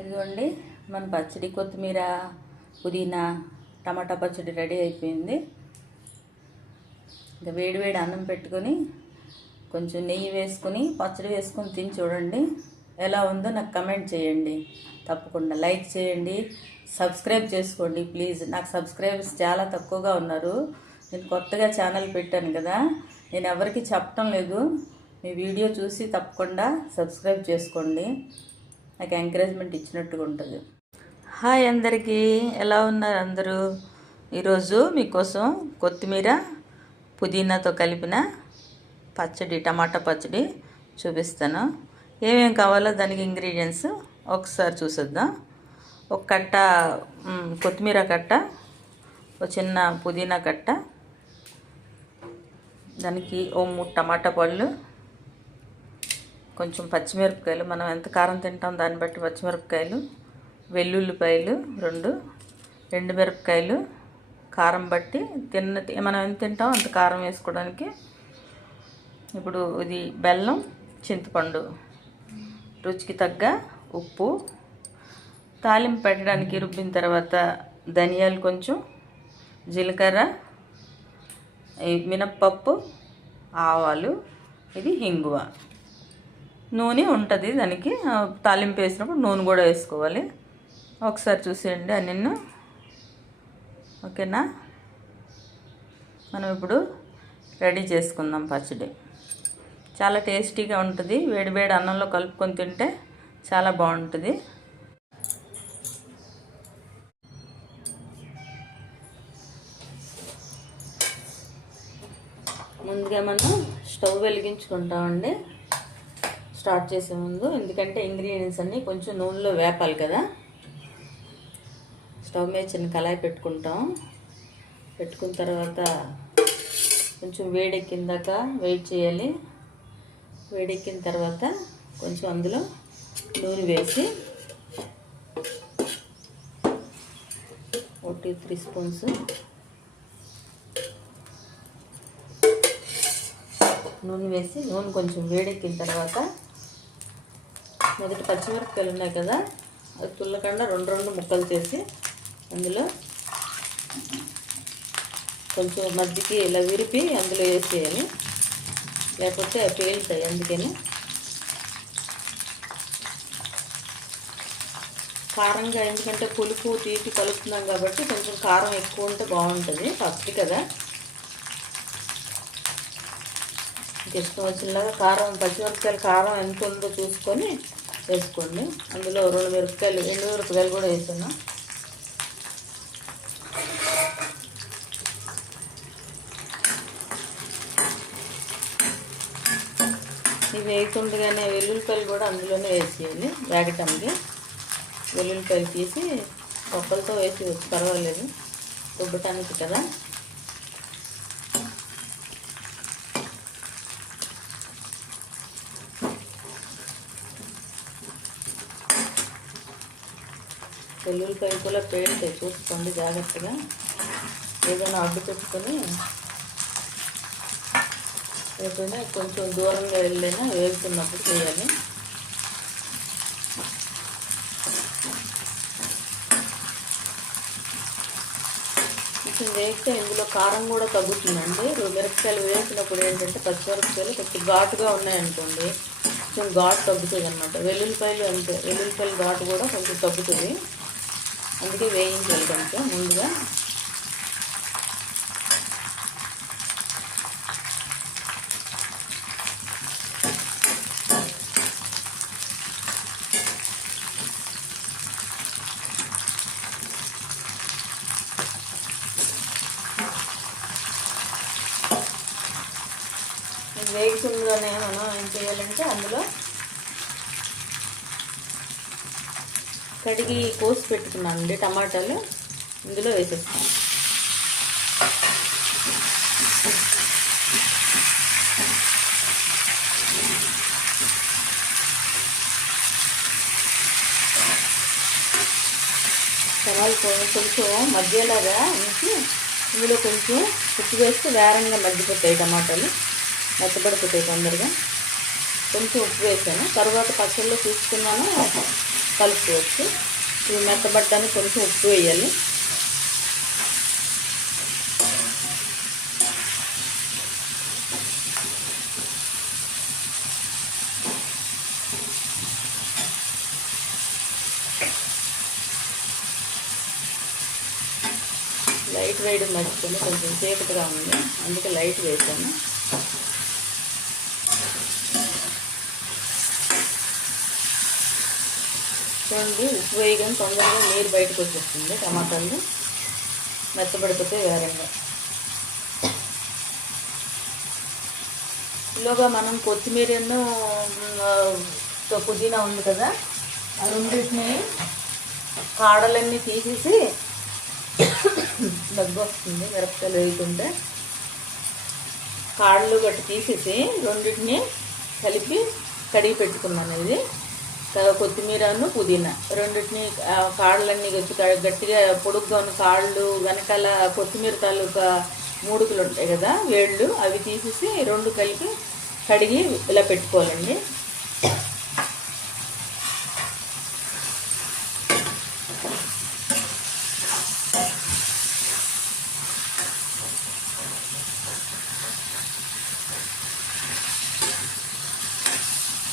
ఇదిగోండి మన పచ్చడి కొత్తిమీర పుదీనా టమాటా పచ్చడి రెడీ అయిపోయింది. ఇంకా వేడివేడి అన్నం పెట్టుకొని కొంచెం నెయ్యి వేసుకొని పచ్చడి వేసుకొని తిని చూడండి, ఎలా ఉందో నాకు కమెంట్ చేయండి. తప్పకుండా లైక్ చేయండి, సబ్స్క్రైబ్ చేసుకోండి ప్లీజ్. నాకు సబ్స్క్రైబర్స్ చాలా తక్కువగా ఉన్నారు. నేను కొత్తగా ఛానల్ పెట్టాను కదా, నేను ఎవరికి చెప్పటం లేదు. మీ వీడియో చూసి తప్పకుండా సబ్స్క్రైబ్ చేసుకోండి, నాకు ఎంకరేజ్మెంట్ ఇచ్చినట్టుగా ఉంటుంది. హాయ్ అందరికీ, ఎలా ఉన్నారు అందరూ? ఈరోజు మీకోసం కొత్తిమీర పుదీనాతో కలిపిన పచ్చడి, టమాటా పచ్చడి చూపిస్తాను. ఏమేం కావాలో దానికి ఇంగ్రీడియంట్స్ ఒకసారి చూసేద్దాం. ఒక కట్ట కొత్తిమీర కట్ట, ఒక చిన్న పుదీనా కట్ట, దానికి 3 టమాటా పళ్ళు, కొంచెం పచ్చిమిరపకాయలు, మనం ఎంత కారం తింటాం దాన్ని బట్టి పచ్చిమిరపకాయలు, వెల్లుల్లిపాయలు 2 ఎండుమిరపకాయలు, కారం బట్టి మనం ఎంత తింటాం అంత కారం వేసుకోవడానికి. ఇప్పుడు ఇది బెల్లం, చింతపండు, రుచికి తగ్గ ఉప్పు, తాలింపు పెట్టడానికి రుబ్బిన తర్వాత ధనియాలు కొంచెం, జీలకర్ర, మినప్పప్పు, ఆవాలు, ఇది హింగువ, నూనె ఉంటుంది దానికి. తాలింపు వేసినప్పుడు నూనె కూడా వేసుకోవాలి. ఒకసారి చూసేయండి అన్నీ. ఓకేనా? మనం ఇప్పుడు రెడీ చేసుకుందాం పచ్చడి. చాలా టేస్టీగా ఉంటుంది, వేడివేడి అన్నంలో కలుపుకొని తింటే చాలా బాగుంటుంది. ముందుగా మనం స్టవ్ వెలిగించుకుంటామండి స్టార్ట్ చేసే ముందు, ఎందుకంటే ఇంగ్రీడియంట్స్ అన్నీ కొంచెం నూనెలో వేపాలి కదా. స్టవ్ మీద చిన్న కళాయి పెట్టుకుంటాం. పెట్టుకున్న తర్వాత కొంచెం వేడెక్కిందాక వెయిట్ చేయాలి. వేడెక్కిన తర్వాత కొంచెం అందులో నూనె వేసి 3 స్పూన్స్ నూనె వేసి, నూనె కొంచెం వేడెక్కిన తర్వాత మొదట పచ్చిమిరపకాయలు ఉన్నాయి కదా, అది తుల్లకుండా 2 ముక్కలు చేసి అందులో కొంచెం మధ్యకి ఇలా విరిపి అందులో వేసేయాలి, లేకపోతే అవి పేలుతాయి. అందుకని కారంగా, ఎందుకంటే పులుపు తీపి కలుపుతున్నాం కాబట్టి కొంచెం కారం ఎక్కువ ఉంటే బాగుంటుంది, పచ్చడి కదా. ఇష్టం వచ్చినలాగా కారం, పచ్చిమిరపకాయలు కారం ఎంత ఉందో చూసుకొని వేసుకోండి. అందులో 2 మిరపకాయలు, ఎండుమిరపకాయలు కూడా వేసాను. ఇవి వేయకుండానే వెల్లుల్లిపాయలు కూడా అందులోనే వేసేయాలి. వేగటానికి వెల్లుల్లిపాయలు తీసి ఒక్కలతో వేసి పర్వాలేదు, రుబ్బటానికి కదా. వెల్లుల్లిపాయలు కూడా పేలుతాయి, చూసుకోండి జాగ్రత్తగా. ఏదైనా అడ్డు పెట్టుకొని లేకపోయినా కొంచెం దూరంగా వెళ్ళైనా వేస్తున్నప్పుడు చేయాలి. కొంచెం వేస్తే ఇందులో కారం కూడా తగ్గుతుందండి. మిరపకాయలు వేసినప్పుడు ఏంటంటే పచ్చిమిరపకాయలు కొంచెం ఘాటుగా ఉన్నాయనుకోండి, కొంచెం ఘాటు తగ్గుతుంది అనమాట. వెల్లుల్లిపాయలు అంతే, వెల్లుల్లిపాయలు ఘాటు కూడా కొంచెం తగ్గుతుంది. అందుకే వేయించాలి కొంచెం ముందుగా. వేగుతుందనే మనం ఏం చేయాలంటే అందులో కడిగి కోసి పెట్టుకున్నానండి టమాటాలు, ఇందులో వేసేస్తాం. టమాటాలు కొంచెం మధ్యలాగా ఉంచి ఇందులో కొంచెం ఉప్పు వేస్తే వేరంగా మగ్గిపోతాయి టమాటాలు, మెత్తబడిపోతాయి తొందరగా. కొంచెం ఉప్పు వేసాను, తర్వాత పచ్చళ్ళలో తీసుకున్నాను. కలుపుకోవచ్చు. ఇవి మెత్తబట్టడానికి కొంచెం ఉప్పు వేయాలి. లైట్ వేయడం మర్చిపోయి కొంచెం చీకటిగా ఉంది, అందుకే లైట్ వేసాను. చూడండి, ఉప్పు వేయగానే తొందరగా నీరు బయటకు వచ్చేస్తుంది. టమాటాలు మెత్తబడిపోతే వేరంగా. ఈలోగా మనం కొత్తిమీరను పుదీనా ఉంది కదా, ఆ రెండింటిని కాడలన్నీ తీసేసి, దగ్గు వస్తుంది మిరపకాయలు వేయకుంటే, కాడలు గట్టి తీసేసి రెండింటిని కలిపి కడిగి పెట్టుకున్నాను. ఇది కొత్తిమీరను పుదీనా రెండింటిని కాడలన్నీ గట్టిగా పొడుగ్గా ఉన్న కాళ్ళు, వెనకాల కొత్తిమీర తాలూకా మూడుకులు ఉంటాయి కదా వేళ్ళు, అవి తీసేసి రెండు కలిపి కడిగి ఇలా పెట్టుకోవాలండి.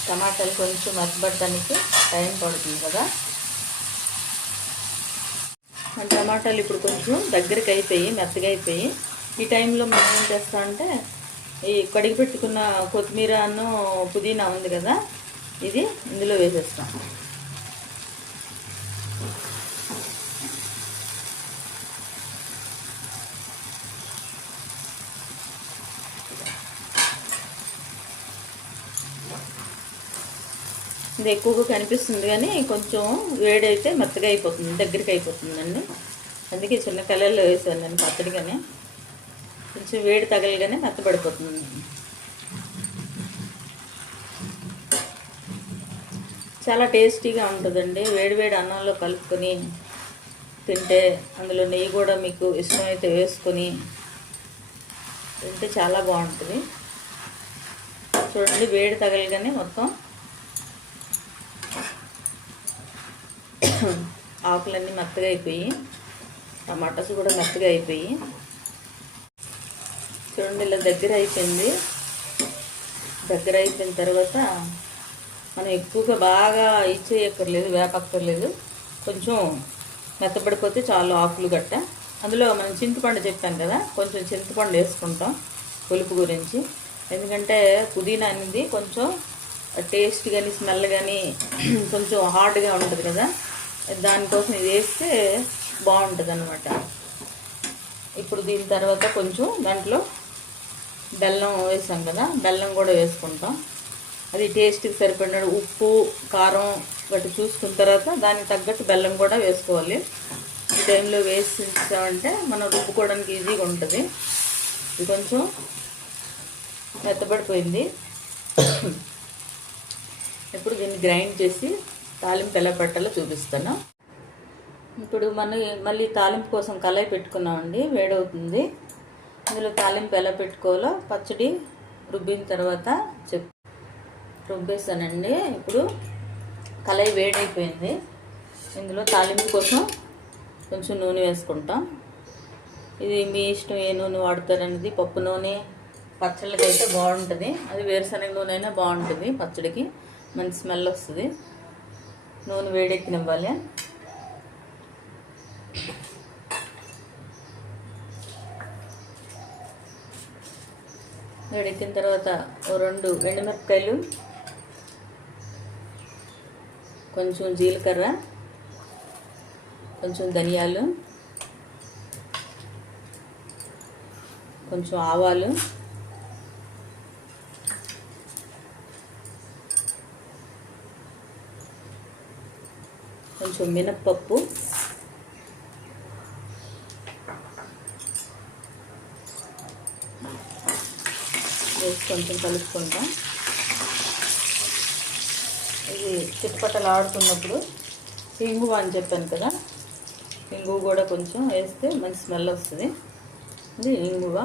టమాటాలు కొంచెం మెత్తబడటానికి టైం పడుతుంది కదా. టమాటాలు ఇప్పుడు కొంచెం దగ్గరికి అయిపోయి మెత్తగా అయిపోయి, ఈ టైంలో మనం ఏం చేస్తామంటే ఈ కడిగి పెట్టుకున్న కొత్తిమీరను పుదీనా ఉంది కదా, ఇది ఇందులో వేసేస్తాం. ఇది ఎక్కువగా కనిపిస్తుంది కానీ కొంచెం వేడైతే మెత్తగా అయిపోతుంది, దగ్గరికి అయిపోతుందండి. అందుకే చిన్న కలర్లో వేసాను నేను పచ్చడిగానే. కొంచెం వేడి తగలగానే మెత్తబడిపోతుంది. చాలా టేస్టీగా ఉంటుందండి. వేడివేడి అన్నంలో కలుపుకొని తింటే, అందులో నెయ్యి కూడా మీకు ఇష్టమైతే వేసుకొని తింటే చాలా బాగుంటుంది. చూడండి, వేడి తగలగానే మొత్తం ఆకులన్నీ మెత్తగా అయిపోయి, టమాటాస్ కూడా మెత్తగా అయిపోయి, చూడండి ఇలా దగ్గర అయిపోయింది. దగ్గర అయిపోయిన తర్వాత మనం ఎక్కువగా బాగా ఇచ్చేయక్కర్లేదు, వేపక్కర్లేదు. కొంచెం మెత్తపడిపోతే చాలు ఆకులు గట్ట. అందులో మనం చింతపండు చెప్పాను కదా, కొంచెం చింతపండు వేసుకుంటాం పులుపు గురించి. ఎందుకంటే పుదీనా అనేది కొంచెం టేస్ట్ కానీ స్మెల్ కానీ కొంచెం హార్డ్గా ఉంటుంది కదా, దానికోసం ఇది వేస్తే బాగుంటుంది అన్నమాట. ఇప్పుడు దీని తర్వాత కొంచెం దాంట్లో బెల్లం వేసాం కదా, బెల్లం కూడా వేసుకుంటాం. అది టేస్ట్కి సరిపడిన ఉప్పు కారం గట్టి చూసుకున్న తర్వాత దానికి తగ్గట్టు బెల్లం కూడా వేసుకోవాలి. ఈ టైంలో వేసామంటే మనం రుబ్బుకోవడానికి ఈజీగా ఉంటుంది. ఇది కొంచెం మెత్తబడిపోయింది. ఇప్పుడు దీన్ని గ్రైండ్ చేసి తాలింపు ఎలా పెట్టాలో చూపిస్తాను. ఇప్పుడు మనం మళ్ళీ తాలింపు కోసం కళాయి పెట్టుకున్నామండి, వేడవుతుంది. ఇందులో తాలింపు ఎలా పెట్టుకోవాలో పచ్చడి రుబ్బిన తర్వాత రుబ్బేస్తానండి. ఇప్పుడు కళాయి వేడైపోయింది. ఇందులో తాలింపు కోసం కొంచెం నూనె వేసుకుంటాం. ఇది మీ ఇష్టం, ఏ నూనె వాడతారనేది. పప్పు నూనె పచ్చళ్ళకి అయితే బాగుంటుంది, అది వేరుశనగ నూనె అయినా బాగుంటుంది. పచ్చడికి మంచి స్మెల్ వస్తుంది. నూనె వేడెక్కినివ్వాలి. వేడెక్కిన తర్వాత 2 ఎండుమిరపకాయలు, కొంచెం జీలకర్ర, కొంచెం ధనియాలు, కొంచెం ఆవాలు, కొంచెం మినప్పప్పు, వేసి కొంచెం కలుపుకుంటాం. ఇది చిటపటలు ఆడుతున్నప్పుడు ఇంగువ అని చెప్పాను కదా, ఇంగువ కూడా కొంచెం వేస్తే మంచి స్మెల్ వస్తుంది. ఇది ఇంగువ.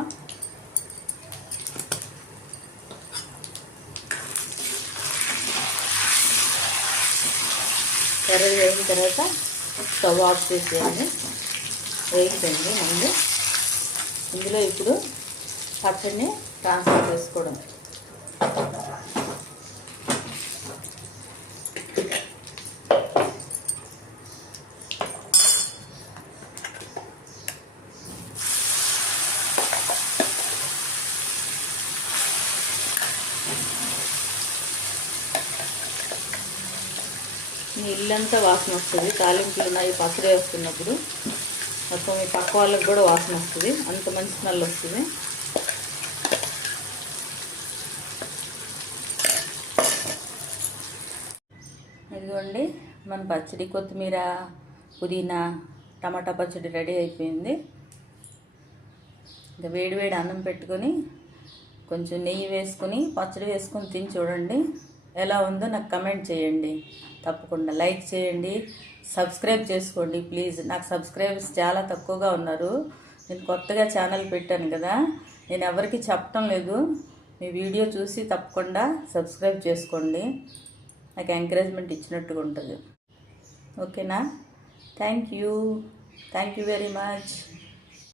ఎర్రగా వేగిన తర్వాత స్టవ్ ఆఫ్ చేసేయండి. వేగిపోయింది ముందు. ఇందులో ఇప్పుడు పచ్చడిని ట్రాన్స్ఫర్ చేసుకోవడం. మీ ఇల్లంతా వాసన వస్తుంది. తాలింపులు ఉన్నాయి పచ్చడి వేస్తున్నప్పుడు మొత్తం మీ పక్క వాళ్ళకి కూడా వాసన వస్తుంది. అంత మంచి స్మెల్ వస్తుంది. ఇదిగోండి మన పచ్చడి, కొత్తిమీర, పుదీనా, టమాటా పచ్చడి రెడీ అయిపోయింది. ఇంకా వేడివేడి అన్నం పెట్టుకొని కొంచెం నెయ్యి వేసుకొని పచ్చడి వేసుకొని తిని చూడండి. ఎలా ఉందో నాకు కమెంట్ చేయండి. తప్పకుండా లైక్ చేయండి, సబ్స్క్రైబ్ చేసుకోండి ప్లీజ్. నాకు సబ్స్క్రైబర్స్ చాలా తక్కువగా ఉన్నారు. నేను కొత్తగా ఛానల్ పెట్టాను కదా, నేను ఎవరికి చెప్పడం లేదు. మీ వీడియో చూసి తప్పకుండా సబ్స్క్రైబ్ చేసుకోండి. నాకు ఎంకరేజ్మెంట్ ఇచ్చినట్టుగా ఉంటుంది. ఓకేనా? Thank you very much.